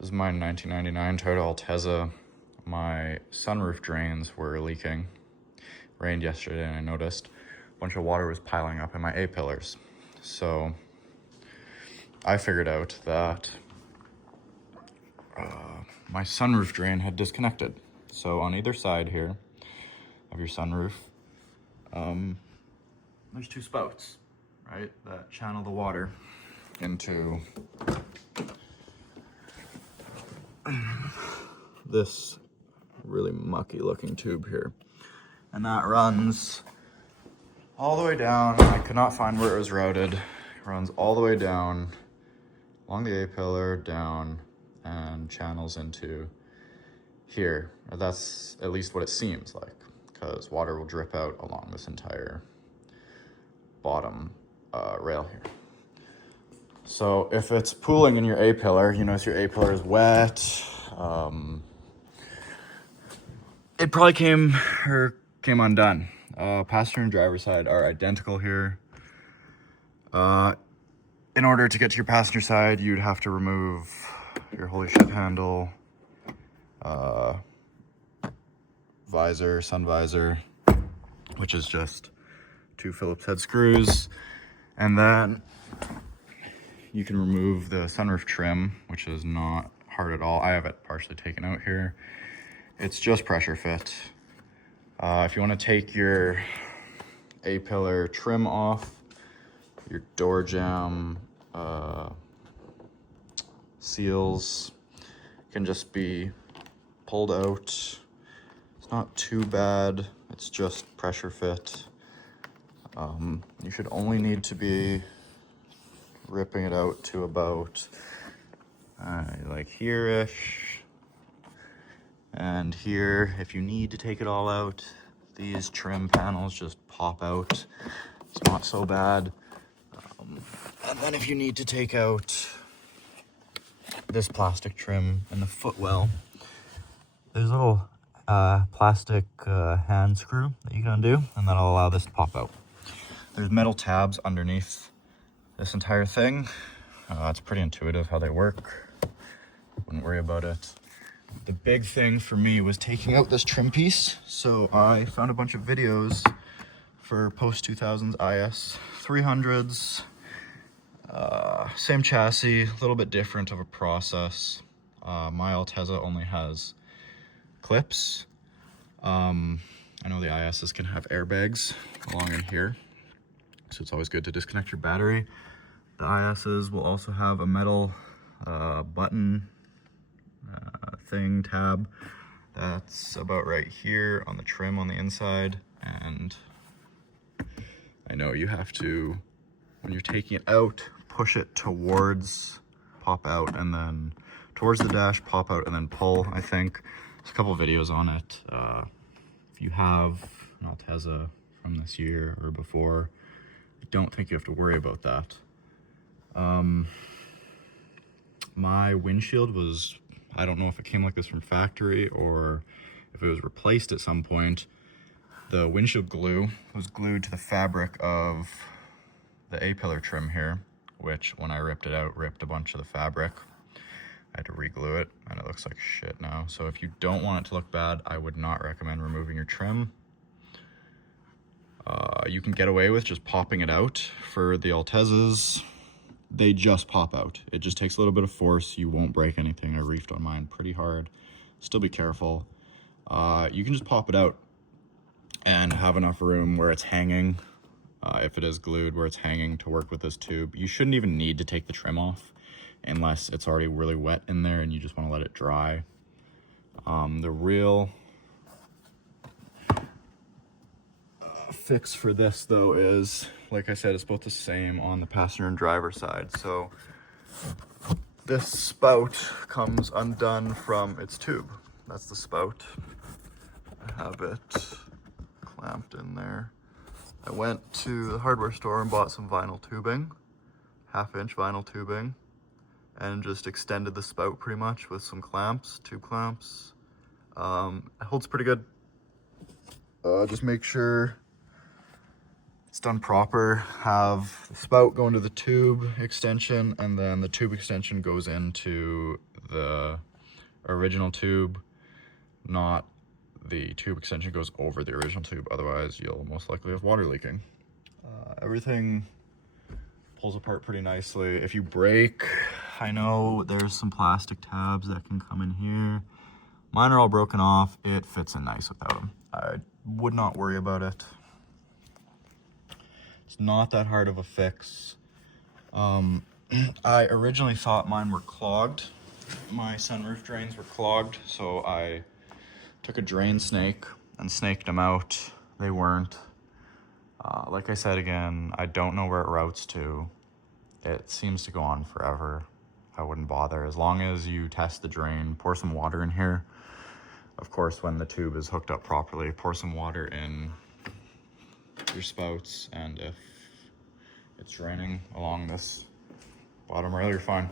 This is my 1999 Toyota Altezza. My sunroof drains were leaking. Rained yesterday and I noticed a bunch of water was piling up in my A-pillars. So I figured out that my sunroof drain had disconnected. So on either side here of your sunroof, there's two spouts, right, that channel the water into this really mucky looking tube here. And that runs all the way down. I could not find where it was routed. It runs all the way down along the A-pillar, down, and channels into here. That's at least what it seems like, because water will drip out along this entire bottom rail here. So if it's pooling in your A-pillar, you notice your A-pillar is wet. It probably came undone. Passenger and driver side are identical here. In order to get to your passenger side, you'd have to remove your holy shit handle, visor, sun visor, which is just two Phillips head screws, and then you can remove the sunroof trim, which is not hard at all. I have it partially taken out here. It's just pressure fit. If you want to take your A-pillar trim off, your door jamb seals can just be pulled out. It's not too bad. It's just pressure fit. You should only need to be ripping it out to about like here-ish. And here, if you need to take it all out, these trim panels just pop out. It's not so bad. And then if you need to take out this plastic trim and the footwell, there's a little plastic hand screw that you can undo, and that'll allow this to pop out. There's metal tabs underneath this entire thing. It's pretty intuitive how they work. Wouldn't worry about it. The big thing for me was taking out this trim piece. So I found a bunch of videos for post-2000s IS 300s. Same chassis, a little bit different of a process. My Altezza only has clips. I know the ISs can have airbags along in here, so it's always good to disconnect your battery. The ISs will also have a metal button tab that's about right here on the trim on the inside, and I know you have to, when you're taking it out, push it towards, pop out, and then towards the dash, pop out, and then pull. I think there's a couple videos on it. If you have an Altezza from this year or before, I don't think you have to worry about that. My windshield was, I don't know if it came like this from factory or if it was replaced at some point. The windshield glue was glued to the fabric of the A-pillar trim here, which when I ripped it out, ripped a bunch of the fabric. I had to re-glue it, and it looks like shit now. So if you don't want it to look bad, I would not recommend removing your trim. You can get away with just popping it out. For the Altezzas, they just pop out. It just takes a little bit of force. You won't break anything. I reefed on mine pretty hard. Still be careful. You can just pop it out and have enough room where it's hanging, if it is glued, where it's hanging to work with this tube. You shouldn't even need to take the trim off unless it's already really wet in there and you just want to let it dry. The real fix for this though is, like I said, it's both the same on the passenger and driver side. So this spout comes undone from its tube. That's the spout. I have it clamped in there. I went to the hardware store and bought some vinyl tubing, 1/2-inch vinyl tubing, and just extended the spout pretty much with some clamps, tube clamps. It holds pretty good. Just make sure it's done proper. Have the spout go into the tube extension, and then the tube extension goes into the original tube, not the tube extension goes over the original tube, otherwise you'll most likely have water leaking. Everything pulls apart pretty nicely. If you break, I know there's some plastic tabs that can come in here. Mine are all broken off. It fits in nice without them. I would not worry about it. It's not that hard of a fix. I originally thought mine were clogged. My sunroof drains were clogged, so I took a drain snake and snaked them out. They weren't. Like I said again, I don't know where it routes to. It seems to go on forever. I wouldn't bother. As long as you test the drain, pour some water in here. Of course, when the tube is hooked up properly, pour some water in your spouts, and if it's draining along this bottom rail, you're fine.